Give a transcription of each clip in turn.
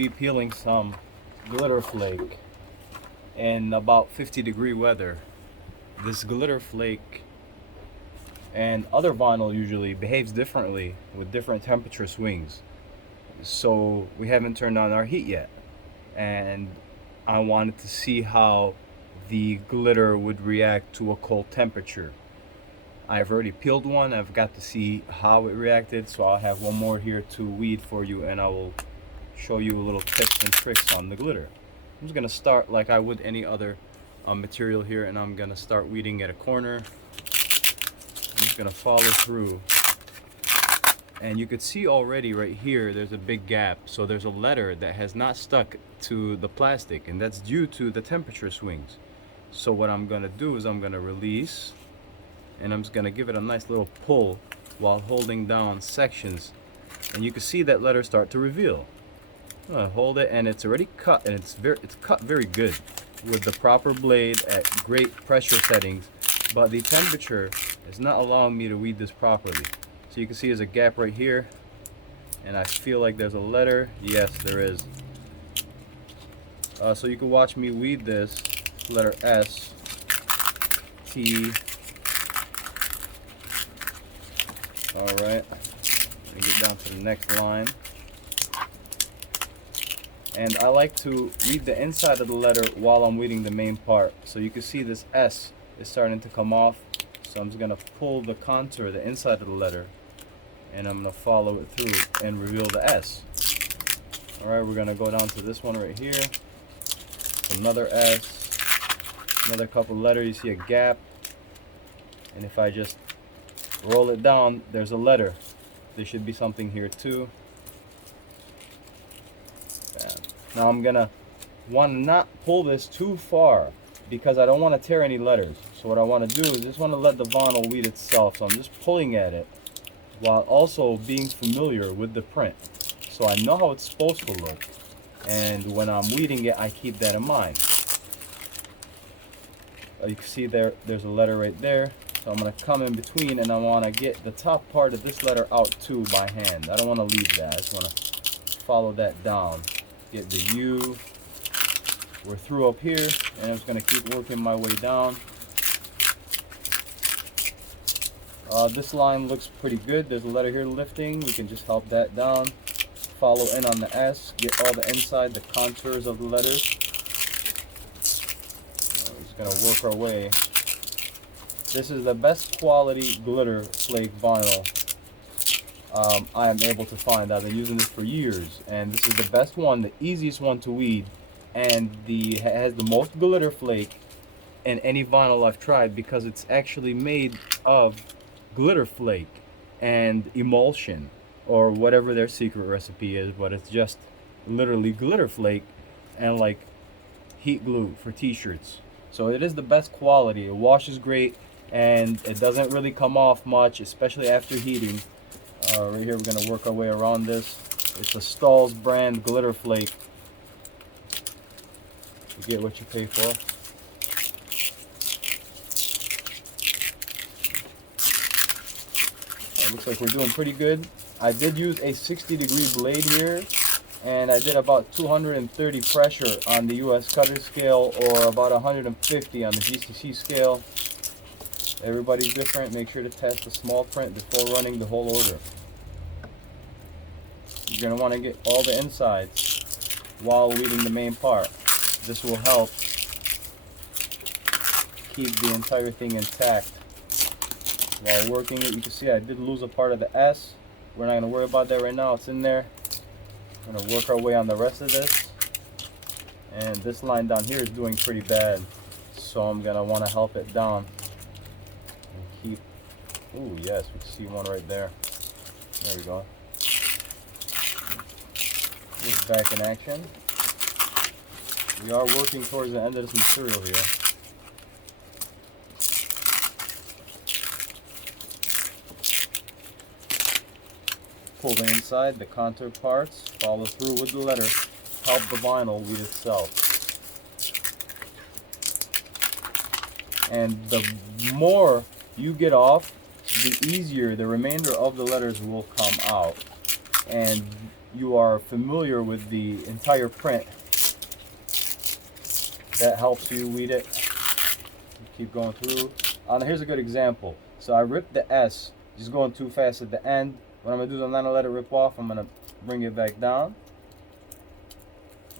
be peeling some glitter flake in about 50-degree weather. This glitter flake and other vinyl usually behaves differently with different temperature swings. So we haven't turned on our heat yet, and I wanted to see how the glitter would react to a cold temperature. I've already peeled one. I've got to see how it reacted, so I'll have one more here to weed for you, and I will show you a little tips and tricks on the glitter. I'm just gonna start like I would any other material here, and I'm gonna start weeding at a corner. I'm just gonna follow through, and you could see already right here there's a big gap, so there's a letter that has not stuck to the plastic, and that's due to the temperature swings. So what I'm gonna do is I'm gonna release, and I'm just gonna give it a nice little pull while holding down sections, and you can see that letter start to reveal. I'm gonna hold it, and it's already cut, and it's cut very good with the proper blade at great pressure settings, but the temperature is not allowing me to weed this properly. So you can see there's a gap right here, and I feel like there's a letter. Yes, there is. So you can watch me weed this letter S, T. All right, let me get down to the next line. And I like to read the inside of the letter while I'm weeding the main part. So you can see this S is starting to come off. So I'm just gonna pull the contour, the inside of the letter, and I'm gonna follow it through and reveal the S. All right, we're gonna go down to this one right here. Another S, another couple letters. You see a gap, and if I just roll it down, there's a letter. There should be something here too. Now I'm gonna want to not pull this too far because I don't want to tear any letters. So what I want to do is just want to let the vinyl weed itself. So I'm just pulling at it while also being familiar with the print. So I know how it's supposed to look. And when I'm weeding it, I keep that in mind. You can see there's a letter right there. So I'm going to come in between, and I want to get the top part of this letter out too by hand. I don't want to leave that. I just want to follow that down. Get the U. We're through up here, and I'm just going to keep working my way down. This line looks pretty good. There's a letter here lifting. We can just help that down. Follow in on the S. Get all the inside, the contours of the letters. We're just going to work our way. This is the best quality glitter flake vinyl I am able to find. I've been using this for years, and this is the best one, the easiest one to weed, and has the most glitter flake in any vinyl I've tried because it's actually made of glitter flake and emulsion or whatever their secret recipe is, but it's just literally glitter flake and like heat glue for t-shirts. So it is the best quality. It washes great, and it doesn't really come off much, especially after heating. Right here, we're going to work our way around this. It's a Stahl's brand glitter flake. You get what you pay for. Looks like we're doing pretty good. I did use a 60-degree blade here, and I did about 230 pressure on the US cutter scale, or about 150 on the GCC scale. Everybody's different. Make sure to test the small print before running the whole order. You're going to want to get all the insides while weeding the main part. This will help keep the entire thing intact. While working it, you can see I did lose a part of the S. We're not going to worry about that right now. It's in there. We're going to work our way on the rest of this. And this line down here is doing pretty bad, so I'm going to want to help it down. Keep, ooh, yes, we can see one right there. There we go. Here's back in action. We are working towards the end of this material here. Pull the inside, the contour parts, follow through with the letter, help the vinyl weed itself. And the more you get off, the easier the remainder of the letters will come out. And you are familiar with the entire print, that helps you weed it. Keep going through. Now here's a good example. So I ripped the S, just going too fast at the end. What I'm gonna do is I'm not gonna let it rip off. I'm gonna bring it back down.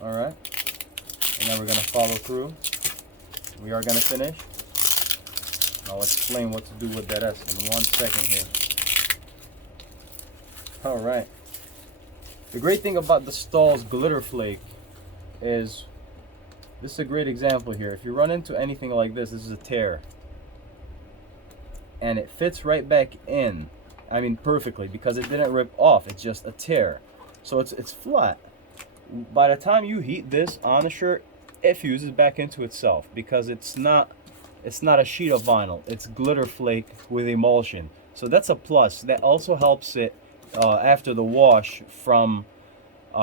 All right, and then we're gonna follow through. We are gonna finish. I'll explain what to do with that S in 1 second here. All right. The great thing about the Stahl's Glitter Flake is, this is a great example here. If you run into anything like this is a tear. And it fits right back in. I mean perfectly, because it didn't rip off. It's just a tear. So it's flat. By the time you heat this on the shirt, it fuses back into itself, because it's not a sheet of vinyl. It's glitter flake with emulsion. So that's a plus. That also helps it after the wash from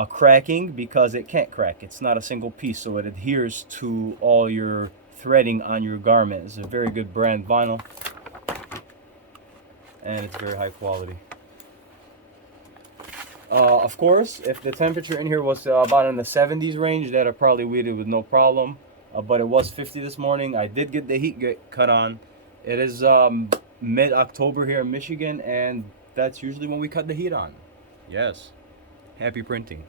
cracking, because it can't crack. It's not a single piece, so it adheres to all your threading on your garment. It's a very good brand vinyl, and it's very high quality. Of course, if the temperature in here was about in the 70s range, that'd have probably weeded with no problem. But it was 50 this morning. I did get the heat cut on. It is mid-October here in Michigan, and that's usually when we cut the heat on. Yes. Happy printing.